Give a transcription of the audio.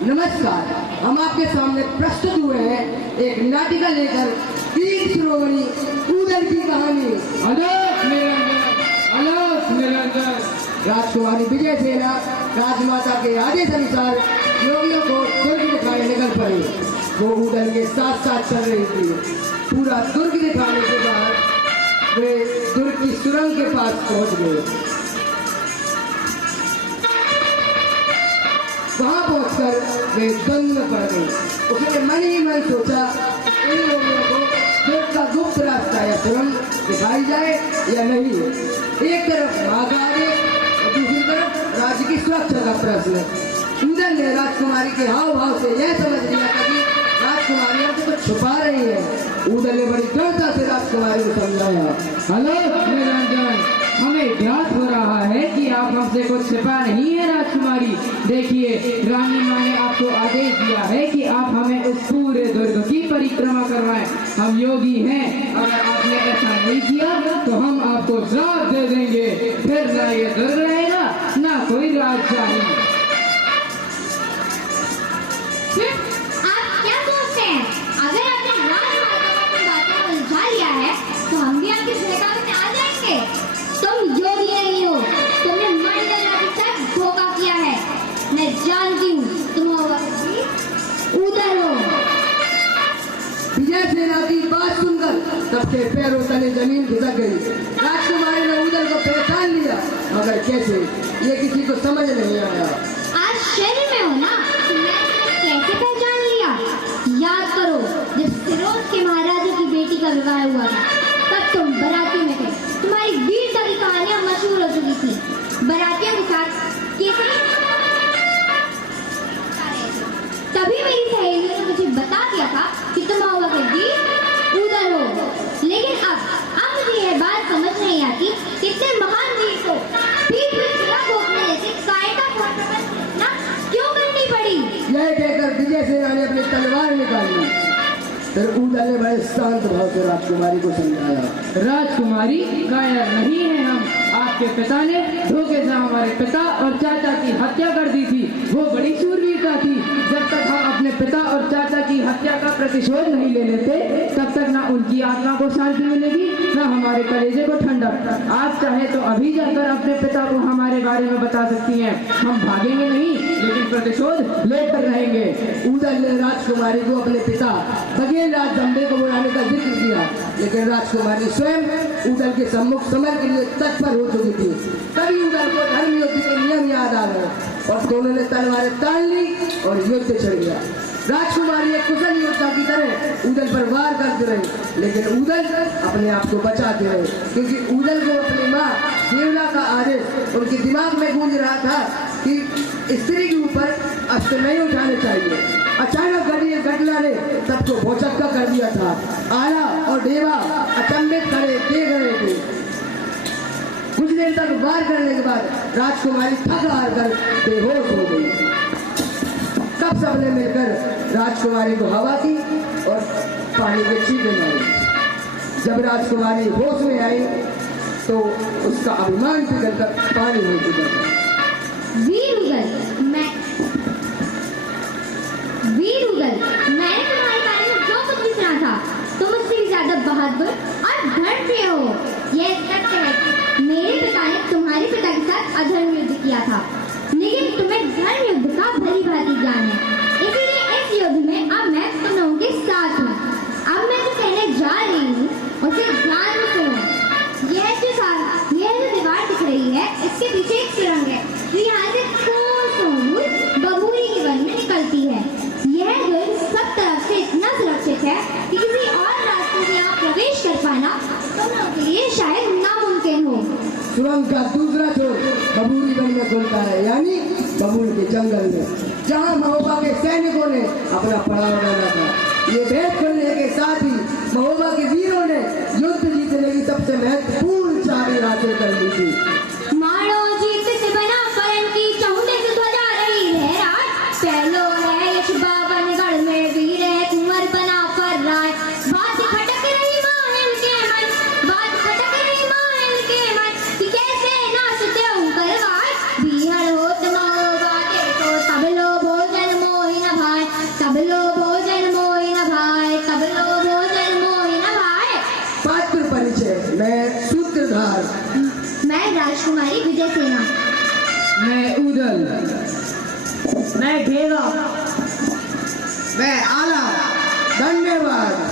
नमस्कार। हम आपके सामने प्रस्तुत हुए हैं एक नाटिका लेकर तीन श्रोमणी उदल की कहानी। आलोक निरंजन। राजकुमारी विजय सेना राजमाता के आदेश अनुसार योगियों को दुर्ग दिखाने निकल पड़ी। वो उदल के साथ साथ चल रही थी। पूरा दुर्ग दिखाने के बाद वे दुर्ग की सुरंग के पास पहुंच गए। वहां पहुंचकर वे द्वंद में पड़ गई। उसने मन ही मन सोचा इन लोगों को दुर्ग का गुप्त रास्ता या सुरंग दिखाई जाए या नहीं। एक तरफ माँ का आदेश और दूसरी तरफ राज्य की सुरक्षा का प्रश्न। उदल ने राजकुमारी के हाव भाव से यह समझ लिया था कि राजकुमारी हमसे कुछ छुपा रही है। उदल ने बड़ी दृढ़ता से राजकुमारी को समझाया। आलोक निरंजन, हमें ज्ञात हो रहा है कि आप हमसे कुछ छिपा नहीं है राजकुमारी। देखिए, रानी माँ ने आपको आदेश दिया है कि आप हमें इस पूरे दुर्ग की परिक्रमा करवाएं। हम योगी हैं, अगर आपने ऐसा नहीं किया तो हम आपको श्राप दे देंगे। फिर ना ये दुर्ग रहेगा ना कोई राजशाही। आप क्या सोचते हैं? अगर आपने राजमाता को अपनी बातों में उलझा लिया है तो हम भी आपके बहकावे में आ जाएंगे। तुम योगी नहीं हो, तुमने मंडल राज के साथ धोखा किया है। मैं जानती हूँ तुम उधर हो। विजय सेना की बात सुनकर सबके पैरों तले जमीन खिसक गई। राजकुमारी ने उदल को पहचान लिया, मगर कैसे ये किसी को समझ नहीं आया। आज शहर में हो ना, तो मैं तुम्हें कैसे पहचान लिया? याद करो, जब फिरोज के महाराजा की बेटी का विवाह हुआ था तब तुम बराती में थे। तुम्हारी वीरता की कहानियां मशहूर हो चुकी थी। बरातियों के साथ तभी मेरी सहेलियों ने मुझे बता दिया था कि तुम महुआ के वीर उदल हो। लेकिन अब मुझे यह बात समझ नहीं आती, कितने महान वीर को पीठ पे छुरा घोंपने जैसे कायदा ना क्यों करनी पड़ी? यह कहकर विजय सेना ने अपनी तलवार निकाली। फिर उदल ने बड़े शांत भाव से राजकुमारी को समझाया। राजकुमारी, कायर नहीं है हम। आपके पिता ने धोखे से हमारे पिता और चाचा की हत्या कर दी थी। वो बड़ी शूरवीरता थी। जब तक हम अपने पिता और चाचा की हत्या का प्रतिशोध नहीं ले लेते तब तक ना उनकी आत्मा को शांति मिलेगी ना हमारे कलेजे को ठंडक। आप चाहे तो अभी जाकर अपने पिता को हमारे बारे में बता सकती हैं। हम भागेंगे नहीं, लेकिन प्रतिशोध लेकर रहेंगे। उदल ने राजकुमारी को अपने पिता खगेलराज दंबे को बुलाने का जिक्र किया, लेकिन राजकुमारी स्वयं उदल के सम्मुख समर के लिए तत्पर हो चुकी थी। तभी उदल को धर्म युद्ध के नियम याद आ गए और दोनों ने तलवारें तान ली और युद्ध छिड़ गया। राजकुमारी एक कुशल योद्धा की तरह उदल पर वार करते रहे, लेकिन उदल अपने आप को बचाते रहे, क्योंकि उदल को अपनी माँ देवला का आदेश उनके दिमाग में गूंज रहा था कि स्त्री के ऊपर अस्त्र नहीं उठाने चाहिए। अचानक घटना ने सबको भौचक्का कर दिया था। आला और देवा अचंभित खड़े देख रहे थे। कुछ देर तक वार करने के बाद राजकुमारी थक हार कर बेहोश हो गई। तब सबने मिलकर राजकुमारी को हवा दी और पानी के छींटे मारे। जब राजकुमारी होश में आई तो उसका अभिमान पिघलकर पानी हो चुका था। वीर उदल, मैंने तुम्हारे बारे में जो कुछ भी सुना था, तुम मुझसे भी ज्यादा बहादुर और धर्मप्रिय हो। यह सत्य है कि मेरे पिता ने तुम्हारे पिता के साथ अधर्म युद्ध किया था, लेकिन तुम्हें धर्म युद्ध का भली भांति ज्ञान है। इसीलिए इस युद्ध में अब मैं तुम लोगों के साथ हूँ। अब मैं जो कहने जा रही हूँ उसे ध्यान से सुनो। यह जो दीवार दिख रही है, इसके पीछे एक सुरंग है जो यहाँ से बबूरी के वन में निकलती है। यह दुर्ग सब तरफ से इतना सुरक्षित है कि किसी और रास्ते से यहाँ प्रवेश कर पाना तुम लोगों के लिए शायद नामुमकिन हो। सुरंग का दूसरा छोर बबूरी वन में खुलता है, यानी बबूल के जंगल में, जहाँ महोबा के सैनिकों ने अपना पड़ाव डाला था। ये भेद खुलने के साथ ही महोबा के वीरों ने युद्ध जीतने की सबसे महत्वपूर्ण चाबी हासिल कर ली थी। मानो जीत से बना करण की चौंधे से ध्वजा रही है रात। पहलो है यश बावनगढ़ में वीर है कुंवर बना पर राय। बात खटक रही माहिल के मन, बात खटक रही माहिल के मन कि कैसे नाचते हो करवाए। बिहड़ होत महोबा के तो सब लो भोजन मोहि परिचय। मैं सूत्रधार। मैं राजकुमारी विजय सेना। मैं उदल। मैं घेरा। मैं आला। धन्यवाद।